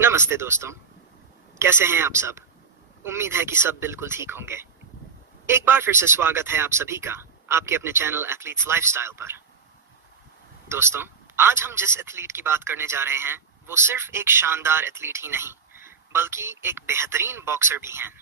नमस्ते दोस्तों, कैसे हैं आप सब। उम्मीद है कि सब बिल्कुल ठीक होंगे। एक बार फिर से स्वागत है आप सभी का आपके अपने चैनल एथलीट्स लाइफस्टाइल पर। दोस्तों, आज हम जिस एथलीट की बात करने जा रहे हैं वो सिर्फ एक शानदार एथलीट ही नहीं बल्कि एक बेहतरीन बॉक्सर भी हैं।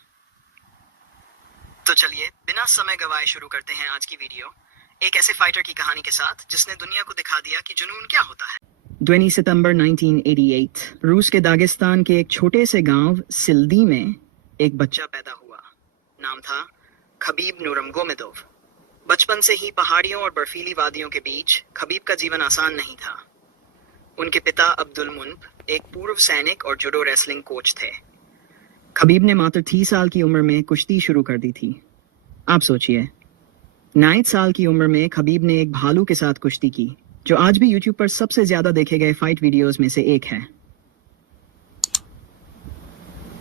तो चलिए बिना समय गवाए शुरू करते हैं आज की वीडियो एक ऐसे फाइटर की कहानी के साथ जिसने दुनिया को दिखा दिया कि जुनून क्या होता है। 20 सितंबर 1988 रूस के दागिस्तान के एक छोटे से गांव सिल्दी में एक बच्चा पैदा हुआ। नाम था खबीब नूरमगोमेदोव। बचपन से ही पहाड़ियों और बर्फीली वादियों के बीच खबीब का जीवन आसान नहीं था। उनके पिता अब्दुल मुन्ब एक पूर्व सैनिक और जुडो रेसलिंग कोच थे। खबीब ने मात्र 30 साल की उम्र में कुश्ती शुरू कर दी थी। आप सोचिए, 9 साल की उम्र में खबीब ने एक भालू के साथ कुश्ती की, जो आज भी यूट्यूब पर सबसे ज्यादा देखे गए फाइट वीडियोस में से एक है।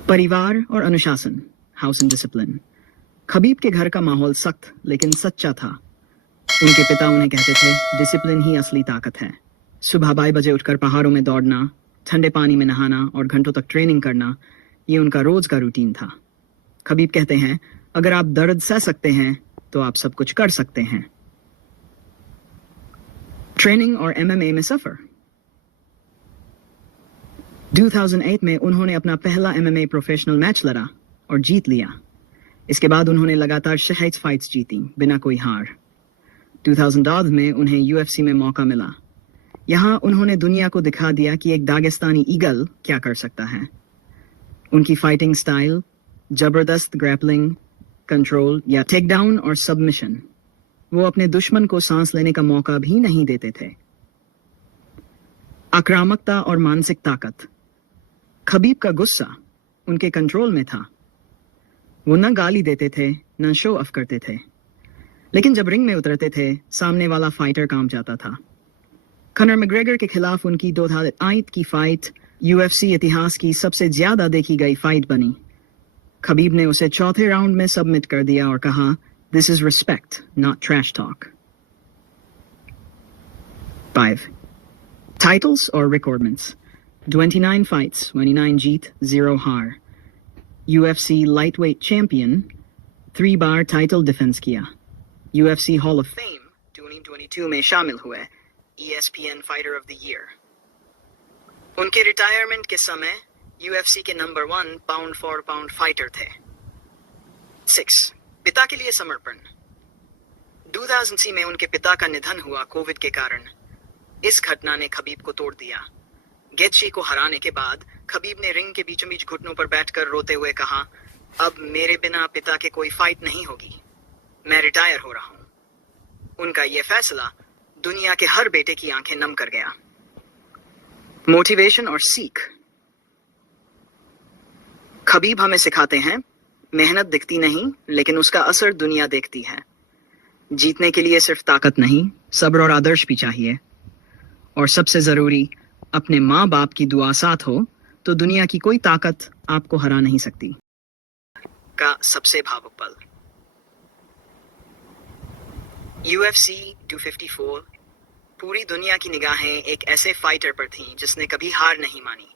परिवार और अनुशासन, हाउस एंड डिसिप्लिन। खबीब के घर का माहौल सख्त लेकिन सच्चा था। उनके पिता उन्हें कहते थे, डिसिप्लिन ही असली ताकत है। सुबह 12 बजे उठकर पहाड़ों में दौड़ना, ठंडे पानी में नहाना और घंटों तक ट्रेनिंग करना, ये उनका रोज का रूटीन था। खबीब कहते हैं, अगर आप दर्द सह सकते हैं तो आप सब कुछ कर सकते हैं। ट्रेनिंग और एमएमए में सफर। 2008 में उन्होंने अपना पहला एमएमए प्रोफेशनल मैच लड़ा और जीत लिया। इसके बाद उन्होंने लगातार 6 फाइट्स जीती बिना कोई हार। 2010 में उन्हें यूएफसी में मौका मिला। यहां उन्होंने दुनिया को दिखा दिया कि एक दागिस्तानी ईगल क्या कर सकता है। उनकी फाइटिंग स्टाइल, जबरदस्त ग्रैपलिंग, कंट्रोल या टेक डाउन और सबमिशन, वो अपने दुश्मन को सांस लेने का मौका भी नहीं देते थे। आक्रामकता और मानसिक ताकत। खबीब का गुस्सा उनके कंट्रोल में था। वो न गाली देते थे न शो ऑफ करते थे, लेकिन जब रिंग में उतरते थे सामने वाला फाइटर कांप जाता था। कनर मैग्रेगर के खिलाफ उनकी 2008 की फाइट यूएफसी इतिहास की सबसे ज्यादा देखी गई फाइट बनी। खबीब ने उसे चौथे राउंड में सबमिट कर दिया और कहा, "This is respect, not trash talk." 5. Titles or recordments. 29 fights, 29 जीत, 0 हार। UFC lightweight champion, 3 बार टाइटल डिफेंस किया। UFC हॉल ऑफ फेम 2022 में शामिल हुए। ESPN fighter of the year. उनके रिटायरमेंट के समय UFC के number 1 pound for pound fighter थे। 6. पिता के लिए समर्पण। 2000 में उनके पिता का निधन हुआ कोविड के कारण। इस घटना ने खबीब को तोड़ दिया। गेटशी को हराने के बाद खबीब ने रिंग के बीचों बीच घुटनों पर बैठकर रोते हुए कहा, अब मेरे बिना पिता के कोई फाइट नहीं होगी, मैं रिटायर हो रहा हूं। उनका यह फैसला दुनिया के हर बेटे की आंखें नम कर गया। मोटिवेशन और सीख। खबीब हमें सिखाते हैं, मेहनत दिखती नहीं लेकिन उसका असर दुनिया देखती है। जीतने के लिए सिर्फ ताकत नहीं, सब्र और आदर्श भी चाहिए। और सबसे जरूरी, अपने माँ बाप की दुआ साथ हो तो दुनिया की कोई ताकत आपको हरा नहीं सकती। का सबसे भावुक पल। UFC 254। पूरी दुनिया की निगाहें एक ऐसे फाइटर पर थीं जिसने कभी हार नहीं मानी।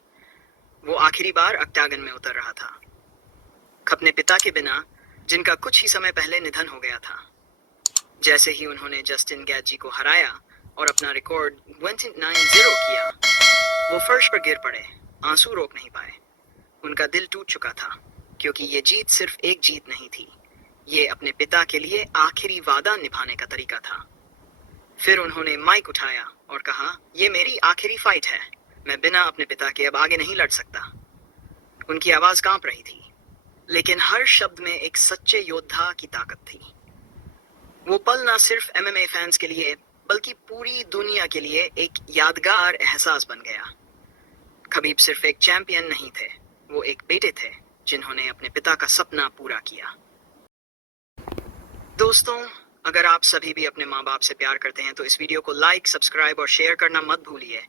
वो आखिरी बार ऑक्टागन में उतर रहा था, अपने पिता के बिना, जिनका कुछ ही समय पहले निधन हो गया था। जैसे ही उन्होंने जस्टिन गैथजे को हराया और अपना रिकॉर्ड 29-0 किया, वो फर्श पर गिर पड़े, आंसू रोक नहीं पाए। उनका दिल टूट चुका था, क्योंकि ये जीत सिर्फ एक जीत नहीं थी, ये अपने पिता के लिए आखिरी वादा निभाने का तरीका था। फिर उन्होंने माइक उठाया और कहा, ये मेरी आखिरी फाइट है, मैं बिना अपने पिता के अब आगे नहीं लड़ सकता। उनकी आवाज कांप रही थी, लेकिन हर शब्द में एक सच्चे योद्धा की ताकत थी। वो पल ना सिर्फ एमएमए फैंस के लिए बल्कि पूरी दुनिया के लिए एक यादगार एहसास बन गया। खबीब सिर्फ एक चैंपियन नहीं थे, वो एक बेटे थे जिन्होंने अपने पिता का सपना पूरा किया। दोस्तों, अगर आप सभी भी अपने माँ बाप से प्यार करते हैं तो इस वीडियो को लाइक, सब्सक्राइब और शेयर करना मत भूलिए,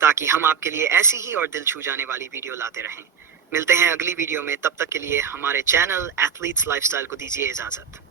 ताकि हम आपके लिए ऐसी ही और दिल छू जाने वाली वीडियो लाते रहें। मिलते हैं अगली वीडियो में, तब तक के लिए हमारे चैनल एथलीट्स लाइफस्टाइल को दीजिए इजाजत।